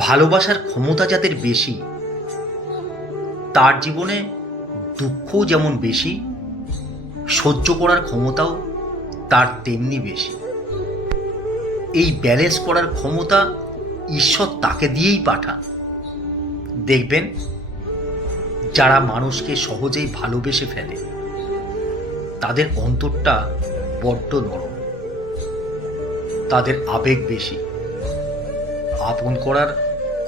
ভালোবাসার ক্ষমতা যাদের বেশি, তার জীবনে দুঃখও যেমন বেশি, সহ্য করার ক্ষমতাও তার তেমনি বেশি। এই ব্যালেন্স করার ক্ষমতা ঈশ্বর তাকে দিয়েই পাঠান। দেখবেন, যারা মানুষকে সহজেই ভালোবেসে ফেলে তাদের অন্তরটা বড্ড নরম, তাদের আবেগ বেশি, আপন করার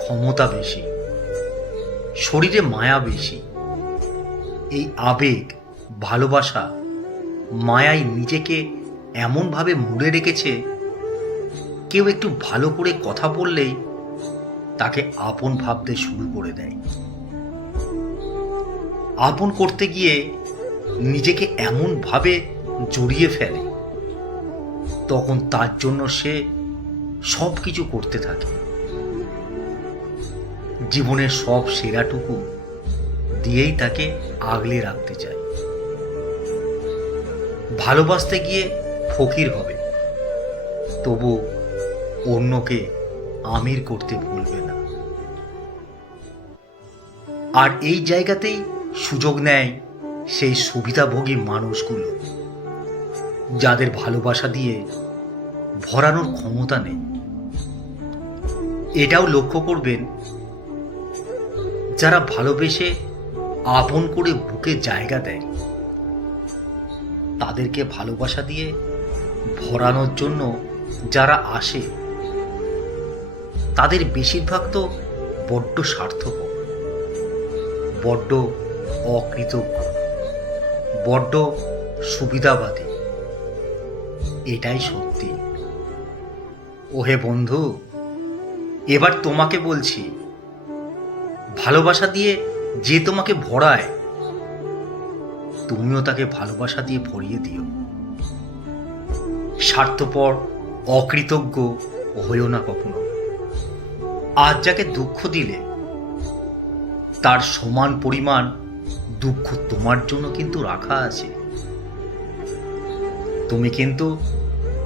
ক্ষমতা বেশি, শরীরে মায়া বেশি। এই আবেগ, ভালোবাসা, মায়ায় নিজেকে এমনভাবে মুড়ে রেখেছে, কেউ একটু ভালো করে কথা বললেই তাকে আপন ভাবতে শুরু করে দেয়। আপন করতে গিয়ে নিজেকে এমনভাবে জড়িয়ে ফেলে, তখন তার জন্য সে সব কিছু করতে থাকে। জীবনের সব সেরাটুকু দিয়েই তাকে আগলে রাখতে চায়। ভালোবাসতে গিয়ে ফকির হবে, তবু অন্যকে আমির করতে ভুলবে না। আর এই জায়গাতেই সুযোগ নেয় সেই সুবিধাভোগী মানুষগুলো, যাদের ভালোবাসা দিয়ে ভরানোর ক্ষমতা নেই। এটাও লক্ষ্য করবেন, যারা ভালোবেসে আপন করে বুকে জায়গা দেয়, তাদেরকে ভালোবাসা দিয়ে ভরানোর জন্য যারা আসে, তাদের বেশিরভাগ তো বড্ড স্বার্থপর, বড্ড অকৃতজ্ঞ, বড্ড সুবিধাবাদী। এটাই সত্যি। ওহে বন্ধু, এবার তোমাকে বলছি, ভালোবাসা দিয়ে যে তোমাকে ভরায়, তুমিও তাকে ভালোবাসা দিয়ে ভরিয়ে দিও। স্বার্থপর, অকৃতজ্ঞ হইও না কখনো। আজ যাকে দুঃখ দিলে, তার সমান পরিমাণ দুঃখ তোমার জন্য কিন্তু রাখা আছে। তুমি কিন্তু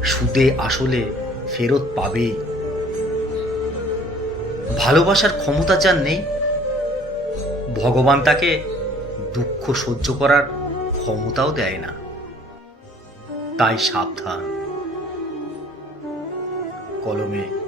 সুদে আসলে ফেরত পাবেই। ভালোবাসার ক্ষমতা যার নেই, ভগবান তাকে দুঃখ সহ্য করার ক্ষমতাও দেয় না। তাই সাবধান। কলমে